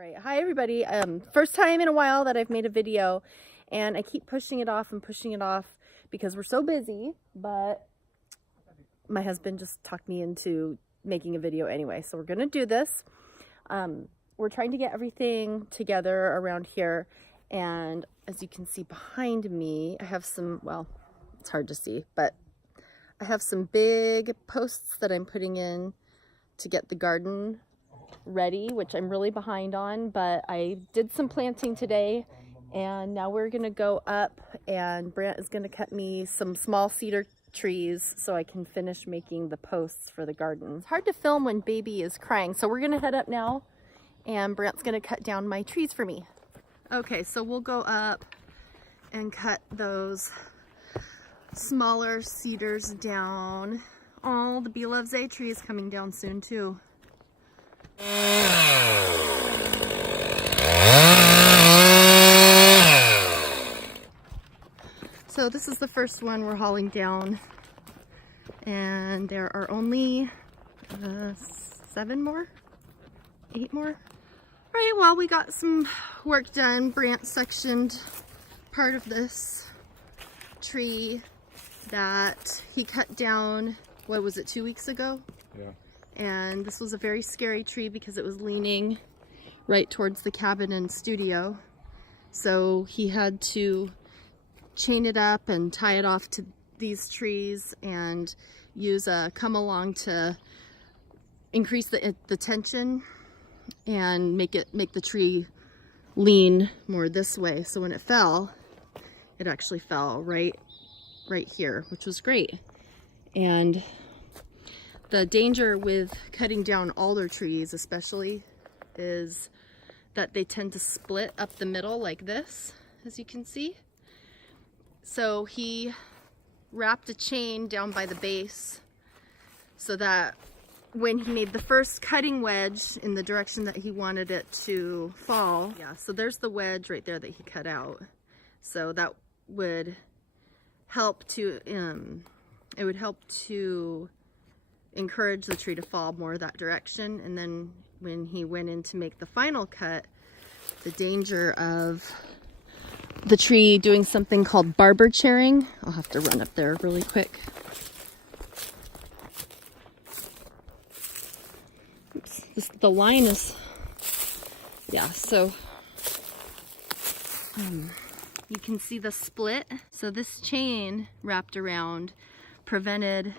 right, hi everybody. First time in a while that I've made a video, and I keep pushing it off because we're so busy, but my husband just talked me into making a video anyway, so we're gonna do this. We're trying to get everything together around here, and as you can see behind me, I have some, well, it's hard to see, but I have some big posts that I'm putting in to get the garden ready, which I'm really behind on, but I did some planting today, and now we're gonna go up, and Brant is gonna cut me some small cedar trees so I can finish making the posts for the garden. It's hard to film when baby is crying, so we're gonna head up now, and Brant's gonna cut down my trees for me. Okay, so we'll go up and cut those smaller cedars down. Oh, the Bee Loves A tree is coming down soon too. So this is the first one we're hauling down, and there are only 7 more, 8 more. All right, well, we got some work done. Brant sectioned part of this tree that he cut down, what was it, 2 weeks ago? Yeah. And this was a very scary tree because it was leaning right towards the cabin and studio. So he had to chain it up and tie it off to these trees and use a come along to increase the tension and make the tree lean more this way. So when it fell, it actually fell right here, which was great. And the danger with cutting down alder trees especially is that they tend to split up the middle like this, as you can see. So he wrapped a chain down by the base so that when he made the first cutting wedge in the direction that he wanted it to fall, yeah, so there's the wedge right there that he cut out. So that would help to, it would help to encourage the tree to fall more that direction. And then when he went in to make the final cut, the danger of the tree doing something called barber chairing. I'll have to run up there really quick. Oops, the line is, yeah, so you can see the split. So this chain wrapped around prevented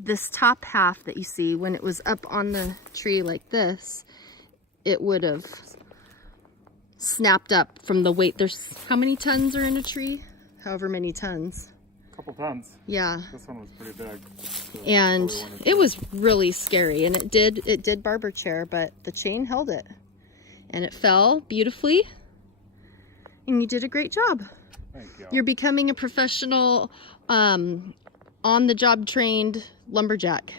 this top half that you see. When it was up on the tree like this, it would have snapped up from the weight. There's, how many tons are in a tree? However many tons. A couple tons. Yeah. This one was pretty big. So and it was really scary, and it did barber chair, but the chain held it. And it fell beautifully. And you did a great job. Thank you. You're becoming a professional, on-the-job trained lumberjack.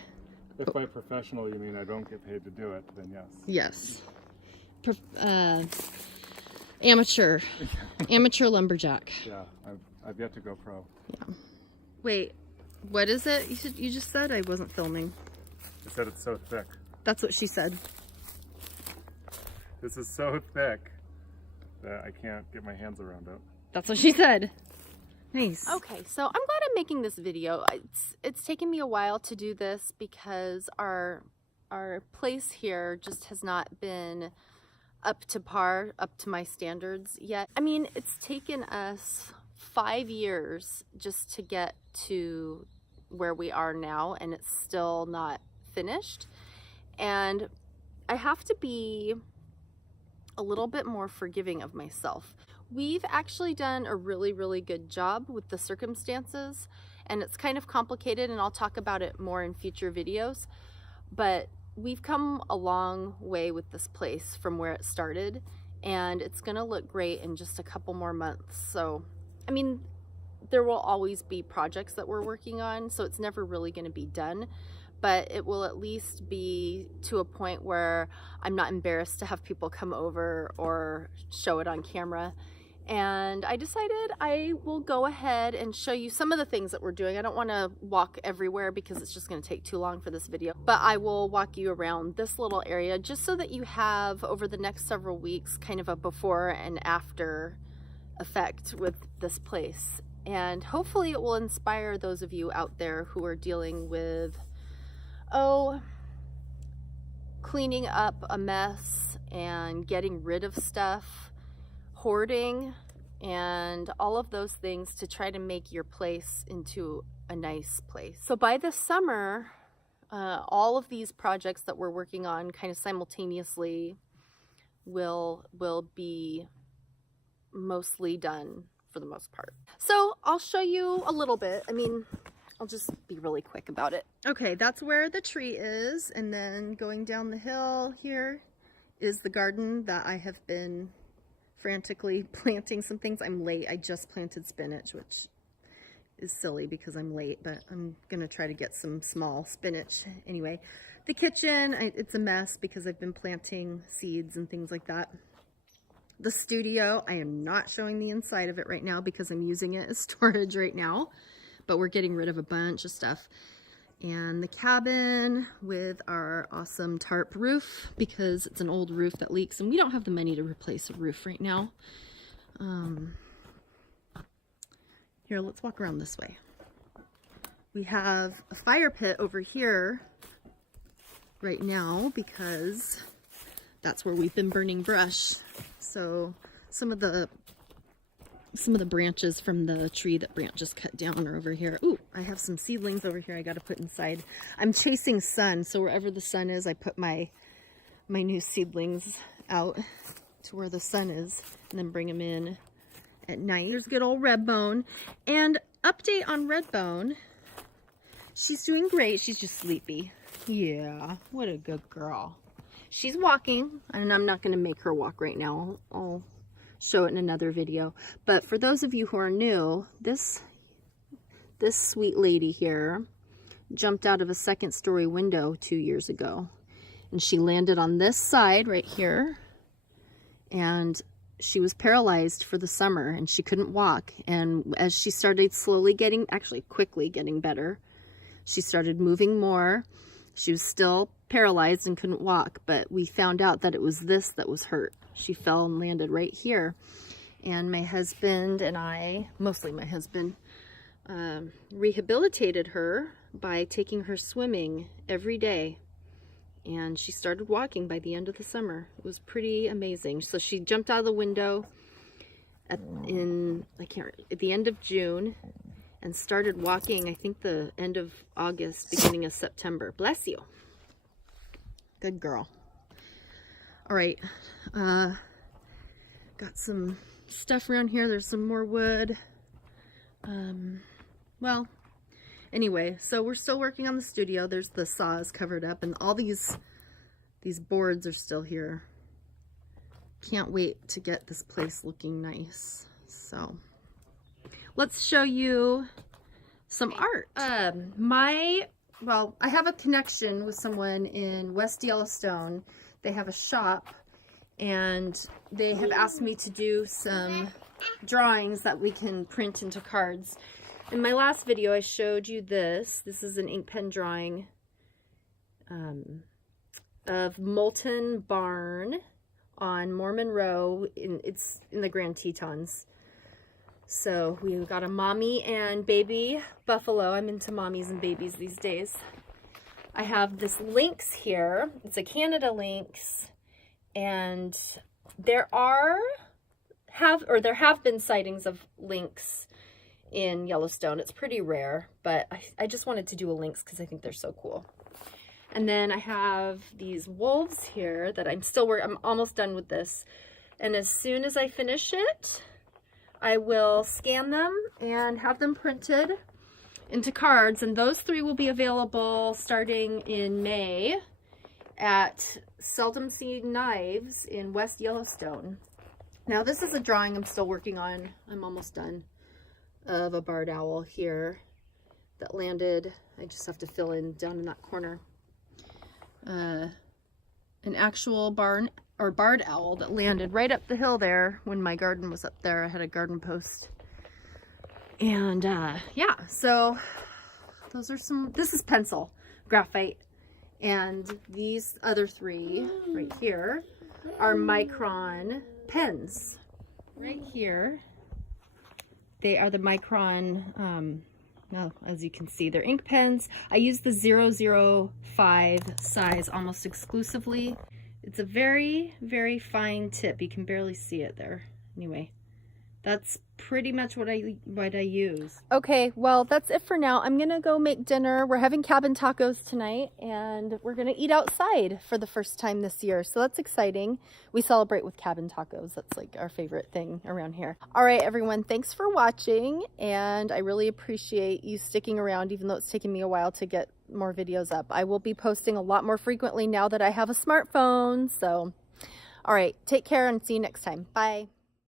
If by professional you mean I don't get paid to do it, then yes. Yes. Amateur. Amateur lumberjack. Yeah, I've yet to go pro. Yeah. Wait, what is it you just said? I wasn't filming. I said it's so thick. That's what she said. This is so thick that I can't get my hands around it. That's what she said. Nice. Okay, so I'm glad I'm making this video. It's taken me a while to do this because our place here just has not been up to par, up to my standards yet. I mean, it's taken us 5 years just to get to where we are now, and it's still not finished. And I have to be a little bit more forgiving of myself. We've actually done a really, really good job with the circumstances, and it's kind of complicated, and I'll talk about it more in future videos, but we've come a long way with this place from where it started, and it's gonna look great in just a couple more months. So, I mean, there will always be projects that we're working on, so it's never really gonna be done, but it will at least be to a point where I'm not embarrassed to have people come over or show it on camera. and I decided I will go ahead and show you some of the things that we're doing. I don't want to walk everywhere because it's just going to take too long for this video, but I will walk you around this little area just so that you have, over the next several weeks, kind of a before and after effect with this place. And hopefully it will inspire those of you out there who are dealing with, cleaning up a mess and getting rid of stuff, hoarding, and all of those things to try to make your place into a nice place. So by this summer, all of these projects that we're working on kind of simultaneously will be mostly done for the most part. So I'll show you a little bit. I mean, I'll just be really quick about it. Okay, that's where the tree is, and then going down the hill here is the garden that I have been frantically planting some things. I'm late. I just planted spinach, which is silly because I'm late, but I'm gonna try to get some small spinach. Anyway, the kitchen, it's a mess because I've been planting seeds and things like that. The studio, I am not showing the inside of it right now because I'm using it as storage right now, but we're getting rid of a bunch of stuff. And the cabin with our awesome tarp roof because it's an old roof that leaks and we don't have the money to replace a roof right now. Here, let's walk around this way. We have a fire pit over here right now because that's where we've been burning brush. So some of the branches from the tree that Brant just cut down are over here. Ooh, I have some seedlings over here I got to put inside. I'm chasing sun, so wherever the sun is, I put my new seedlings out to where the sun is and then bring them in at night. Here's good old Redbone. And update on Redbone. She's doing great. She's just sleepy. Yeah, what a good girl. She's walking, and I'm not going to make her walk right now. I'll show it in another video. But for those of you who are new, this sweet lady here jumped out of a second-story window 2 years ago. And she landed on this side right here. And she was paralyzed for the summer and she couldn't walk. And as she started quickly getting better, she started moving more. She was still paralyzed and couldn't walk, but we found out that it was this that was hurt. She fell and landed right here. And my husband and I, mostly my husband, rehabilitated her by taking her swimming every day. And she started walking by the end of the summer. It was pretty amazing. So she jumped out of the window at the end of June and started walking, I think the end of August, beginning of September. Bless you. Good girl. All right. Got some stuff around here. There's some more wood. Well, anyway, so we're still working on the studio. There's the saws covered up and all these boards are still here. Can't wait to get this place looking nice. So let's show you some art. Well, I have a connection with someone in West Yellowstone. They have a shop and they have asked me to do some drawings that we can print into cards. In my last video, I showed you this. This is an ink pen drawing of Molten Barn on Mormon Row. It's in the Grand Tetons. So we've got a mommy and baby buffalo. I'm into mommies and babies these days. I have this lynx here. It's a Canada lynx. And there have been sightings of lynx in Yellowstone. It's pretty rare, but I just wanted to do a lynx because I think they're so cool. And then I have these wolves here that I'm almost done with this. And as soon as I finish it, I will scan them and have them printed into cards. And those 3 will be available starting in May at Seldom Seen Knives in West Yellowstone. Now this is a drawing I'm still working on. I'm almost done. Of a barred owl here that landed. I just have to fill in down in that corner. An actual barn or barred owl that landed right up the hill there when my garden was up there. I had a garden post. And yeah, so those are some, this is pencil, graphite. And these other three right here are micron pens. Right here, they are the micron, well, as you can see, they're ink pens. I use the 005 size almost exclusively. It's a very, very fine tip. You can barely see it there. Anyway, that's pretty much what I use. Okay, well, that's it for now. I'm gonna go make dinner. We're having cabin tacos tonight, and we're gonna eat outside for the first time this year, so that's exciting. We celebrate with cabin tacos. That's like our favorite thing around here. All right, everyone, thanks for watching, and I really appreciate you sticking around, even though it's taken me a while to get more videos up. I will be posting a lot more frequently now that I have a smartphone. So all right, take care and see you next time. Bye.